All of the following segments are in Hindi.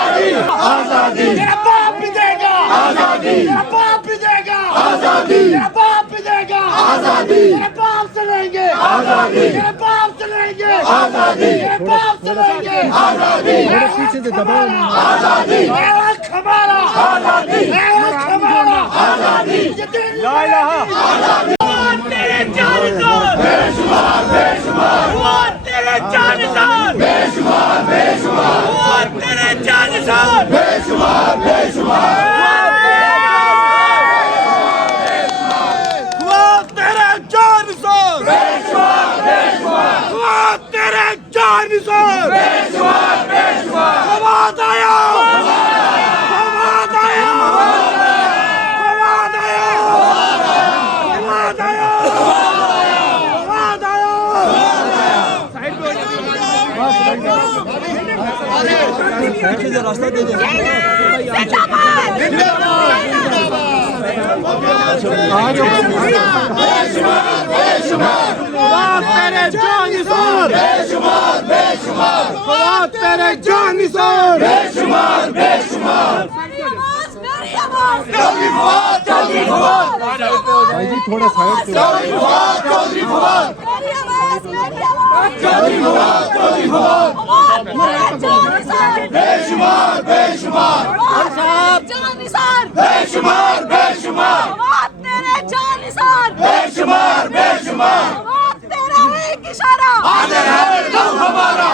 आजादी मेरा बाप भी देगा आजादी मेरा बाप भी देगा आजादी मेरा बाप भी देगा आजादी मेरे बाप से लेंगे आजादी मेरे बाप से लेंगे आजादी मेरे बाप से लेंगे आजादी पीछे से दबाओ आजादी मेरा हमारा आजादी मेरा हमारा आजादी ला इलाहा आजादी तेरे जानदार बेशुमार बेशुमार वो तेरे जानदार बेशुमार बेशुमार वो तेरे जानदार बेशुमार बेशुमार वो तेरे जानदार बेशुमार बेशुमार वो तेरे जानदार बेशुमार बेशुमार आवाज आया रास्ता दे दे तेरे जानिसार बेशुमार बेशुमार तेरे जानिसार बेशुमार बेशुमार भाई जी थोड़ा साइड बेशुमार बेशुमार जानिसार बेशुमार बेशुमार तेरे जानिसार बेशुमार बेशुमार तेरा एक इशारा हाजिर है लव हमारा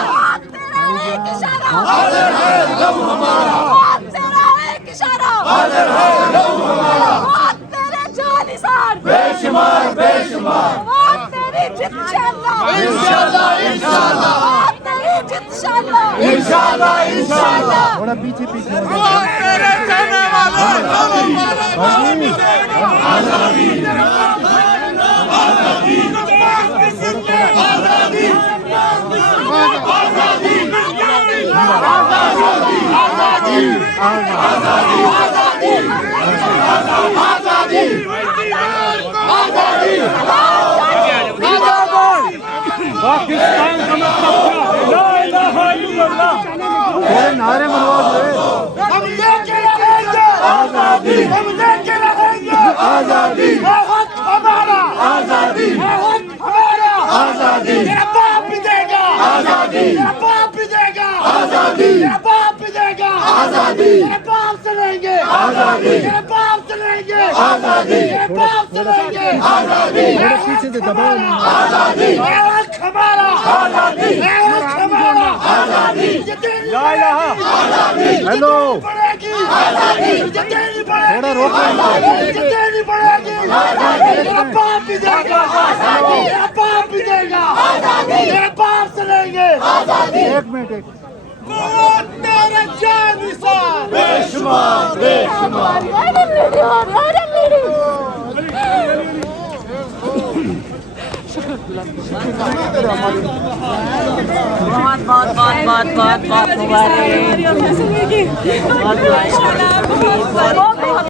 तेरा एक इशारा हाजिर है लव हमारा तेरा एक इशारा हाजिर है लव हमारा तेरे जानिसार बेशुमार बेशुमार तेरी जित इंशाल्लाह इंशाल्लाह इंशाल्लाह तेरी जित इंशाल्लाह इंशाल्लाह इंशाल्लाह थोड़ा पीछे पीछे तेरे जाने वाला आजादी आजादी आजादी आजादी पाकिस्तान का मतलब ला इलाहा इल्लल्लाह नारे मनवाज हम लेके रहेंगे आजादी हम लेके रहेंगे आजादी बहुत हमारा आजादी बहुत हमारा आजादी मेरा बाप भी देगा आजादी मेरा बाप भी देगा आजादी मेरा बाप भी देगा आजादी मेरे बाप से लेंगे आजादी मेरे बाप से लेंगे आजादी मेरे बाप से लेंगे आजादी पीछे से दबाओ आजादी मेरा हमारा आजादी मेरा हमारा आजादी ला इलाहा आजादी हेलो पड़ेगी आजादी थोड़ा रोक जितनी पड़ेगी आजादी मेरा बाप भी देगा आजादी मेरा बाप भी देगा आजादी मेरे बाप से लेंगे आजादी एक मिनट तेरे जानिसार बेशुमार बेशुमार बहुत मुबारक बहुत